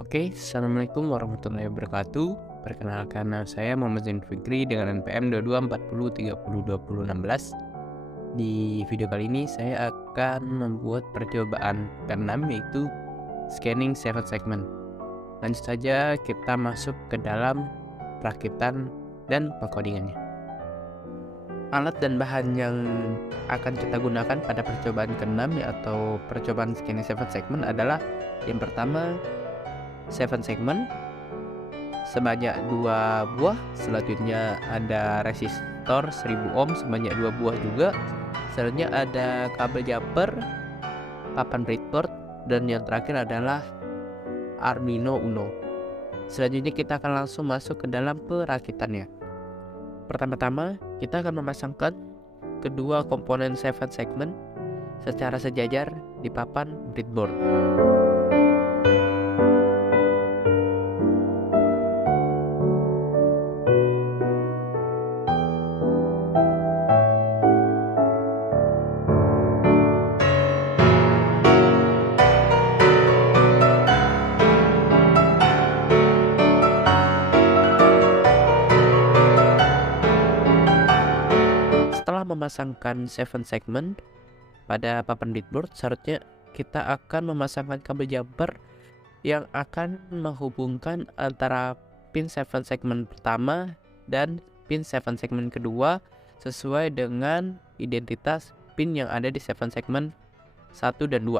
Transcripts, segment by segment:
Oke, Assalamualaikum warahmatullahi wabarakatuh. Perkenalkan, nama saya Muhammad Zain Fikri dengan NPM 2240302016. Di video kali ini saya akan membuat percobaan ke-6, yaitu scanning 7 segment. Lanjut saja kita masuk ke dalam perakitan dan pengkodingannya. Alat dan bahan yang akan kita gunakan pada percobaan ke-6 atau percobaan scanning 7 segment adalah yang pertama 7 segment sebanyak 2 buah. Selanjutnya ada resistor 1000 ohm sebanyak 2 buah juga. Selanjutnya ada kabel jumper, papan breadboard, dan yang terakhir adalah Arduino Uno. Selanjutnya kita akan langsung masuk ke dalam perakitannya. Pertama-tama kita akan memasangkan kedua komponen 7 segment secara sejajar di papan breadboard. Setelah memasangkan 7 segment pada papan breadboard, selanjutnya kita akan memasangkan kabel jumper yang akan menghubungkan antara pin 7 segment pertama dan pin 7 segment kedua sesuai dengan identitas pin yang ada di 7 segment 1 dan 2.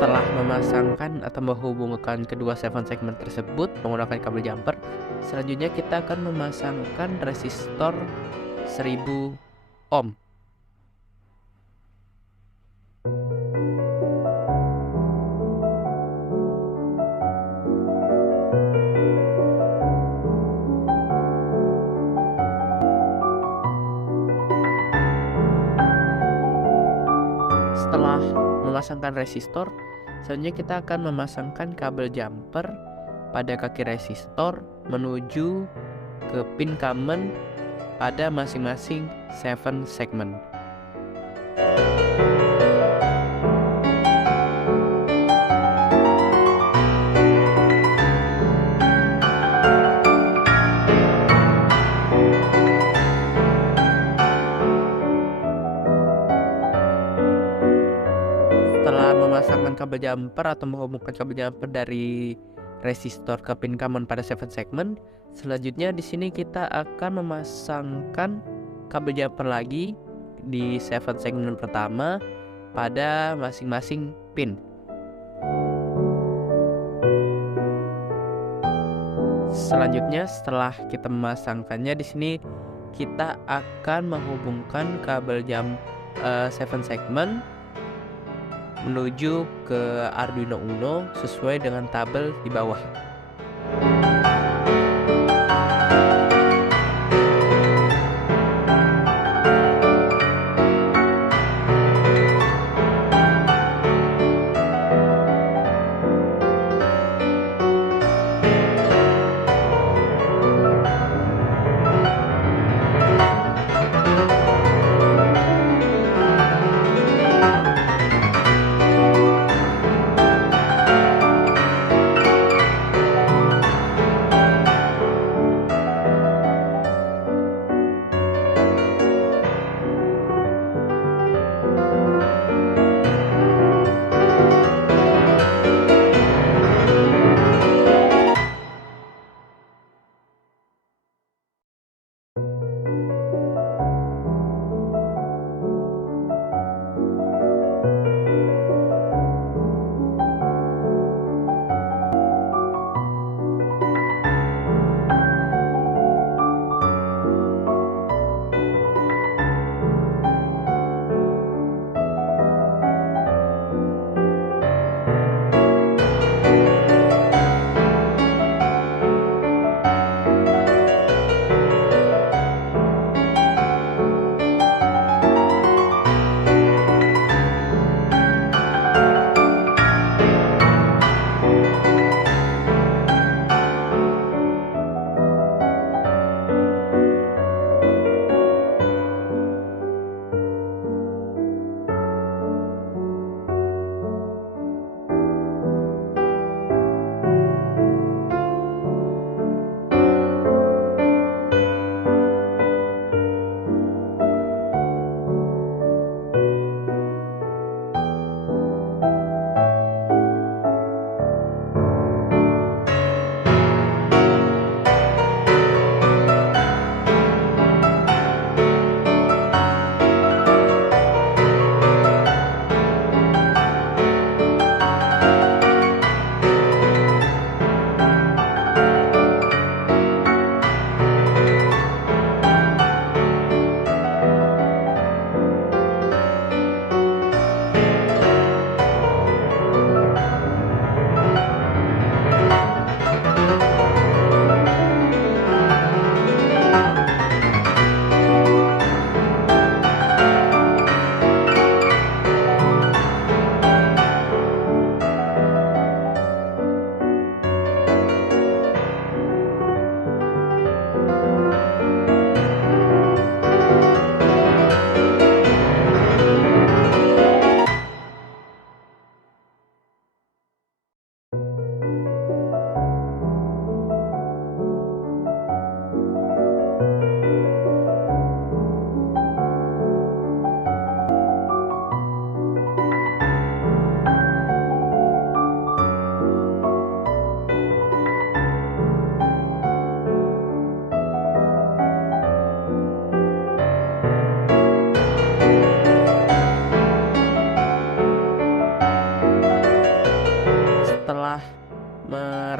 Setelah memasangkan atau menghubungkan kedua 7 segment tersebut menggunakan kabel jumper, selanjutnya kita akan memasangkan resistor 1000 ohm. Setelah memasangkan resistor, selanjutnya kita akan memasangkan kabel jumper pada kaki resistor menuju ke pin common pada masing-masing 7 segment. Setelah memasangkan kabel jumper atau menghubungkan kabel jumper dari resistor ke pin common pada 7 segment, selanjutnya di sini kita akan memasangkan kabel jumper lagi di 7 segment pertama pada masing-masing pin. Selanjutnya setelah kita memasangkannya, di sini kita akan menghubungkan kabel 7 segment menuju ke Arduino Uno sesuai dengan tabel di bawah.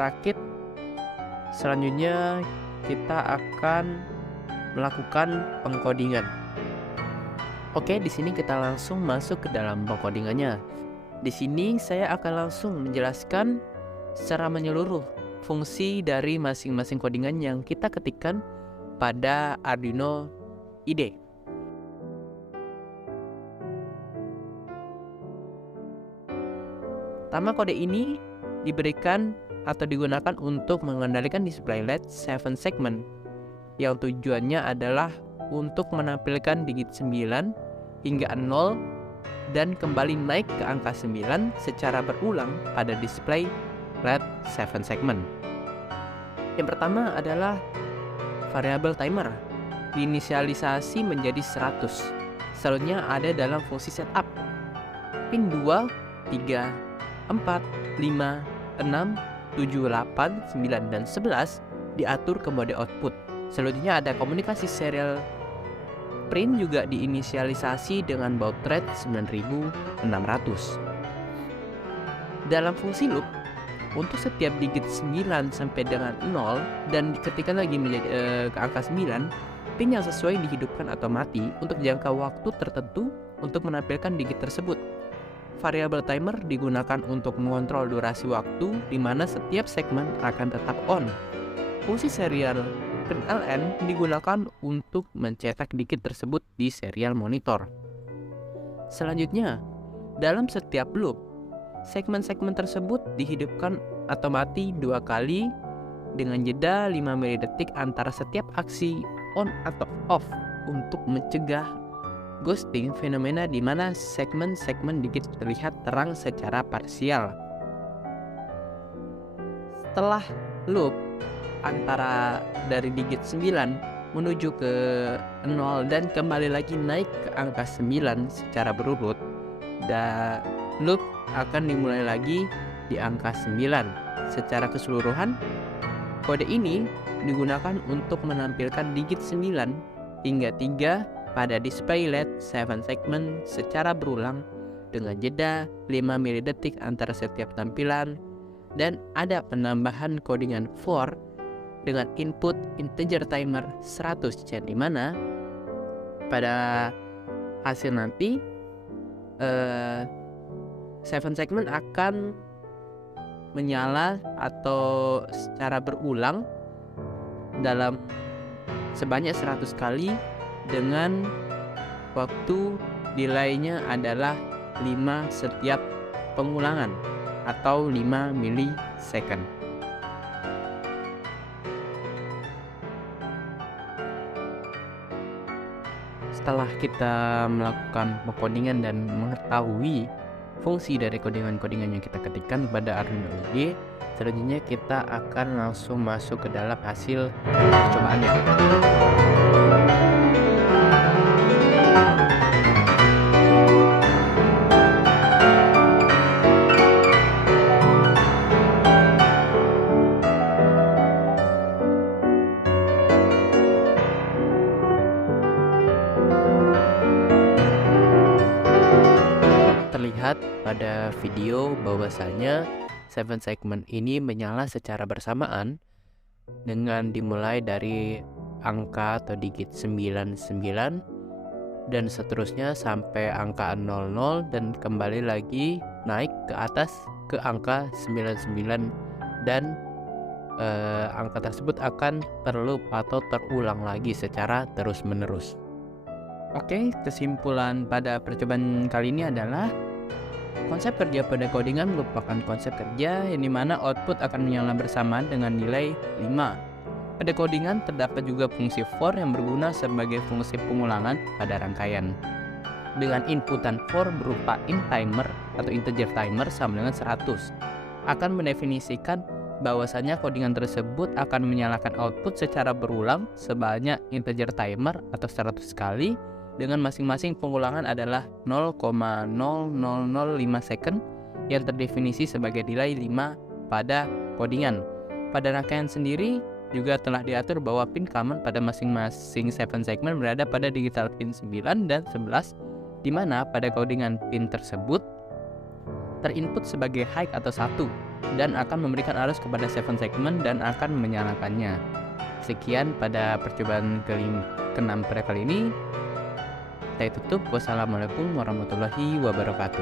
merakit, selanjutnya kita akan melakukan pengkodingan. Oke, di sini kita langsung masuk ke dalam pengkodingannya. Di sini saya akan langsung menjelaskan secara menyeluruh fungsi dari masing-masing codingan yang kita ketikkan pada Arduino IDE. Pertama, kode ini diberikan atau digunakan untuk mengendalikan display LED 7 segment yang tujuannya adalah untuk menampilkan digit 9 hingga 0 dan kembali naik ke angka 9 secara berulang pada display LED 7 segment. Yang pertama adalah variabel timer, diinisialisasi menjadi 100. Selanjutnya ada dalam fungsi setup. Pin 2 3, 4, 5, 6, 7, 8, 9, dan 11 diatur ke mode output. Selanjutnya ada komunikasi serial print juga diinisialisasi dengan baud rate 9600. Dalam fungsi loop, untuk setiap digit 9 sampai dengan 0 dan ketika lagi menjadi ke angka 9, pin yang sesuai dihidupkan atau mati untuk jangka waktu tertentu untuk menampilkan digit tersebut. Variabel timer digunakan untuk mengontrol durasi waktu di mana setiap segmen akan tetap on. Fungsi serial println digunakan untuk mencetak digit tersebut di serial monitor. Selanjutnya, dalam setiap loop, segmen-segmen tersebut dihidupkan atau mati 2 kali dengan jeda 5 milidetik antara setiap aksi on atau off untuk mencegah ghosting, fenomena di mana segmen-segmen digit terlihat terang secara parsial. Setelah loop antara dari digit 9 menuju ke 0 dan kembali lagi naik ke angka 9 secara berurut, dan loop akan dimulai lagi di angka 9. Secara keseluruhan, kode ini digunakan untuk menampilkan digit 9 hingga 3 pada display LED 7 segmen secara berulang dengan jeda 5 milidetik antara setiap tampilan, dan ada penambahan codingan for dengan input integer timer 100, di mana pada hasil nanti 7 segmen akan menyala atau secara berulang dalam sebanyak 100 kali dengan waktu delaynya adalah 5 setiap pengulangan atau 5 milisecond. Setelah kita melakukan pengkodingan dan mengetahui fungsi dari kodingan-kodingan yang kita ketikkan pada Arduino IDE, selanjutnya kita akan langsung masuk ke dalam hasil percobaannya. Terlihat pada video bahwasanya 7 segmen ini menyala secara bersamaan dengan dimulai dari angka atau digit 99 dan seterusnya sampai angka 00 dan kembali lagi naik ke atas ke angka 99, dan angka tersebut akan terloop atau terulang lagi secara terus-menerus. Oke, kesimpulan pada percobaan kali ini adalah konsep kerja pada codingan merupakan konsep kerja yang dimana output akan menyala bersamaan dengan nilai 5. Pada codingan terdapat juga fungsi for yang berguna sebagai fungsi pengulangan pada rangkaian. Dengan inputan for berupa int timer atau integer timer sama dengan 100, akan mendefinisikan bahwasanya codingan tersebut akan menyalakan output secara berulang sebanyak integer timer atau 100 kali, dengan masing-masing pengulangan adalah 0,0005 second yang terdefinisi sebagai delay 5 pada codingan. Pada rangkaian sendiri juga telah diatur bahwa pin common pada masing-masing 7 segmen berada pada digital pin 9 dan 11, di mana pada codingan pin tersebut terinput sebagai high atau 1 dan akan memberikan arus kepada 7 segmen dan akan menyalakannya. Sekian pada percobaan ke-6 pada kali ini. Saya tutup. Wassalamualaikum warahmatullahi wabarakatuh.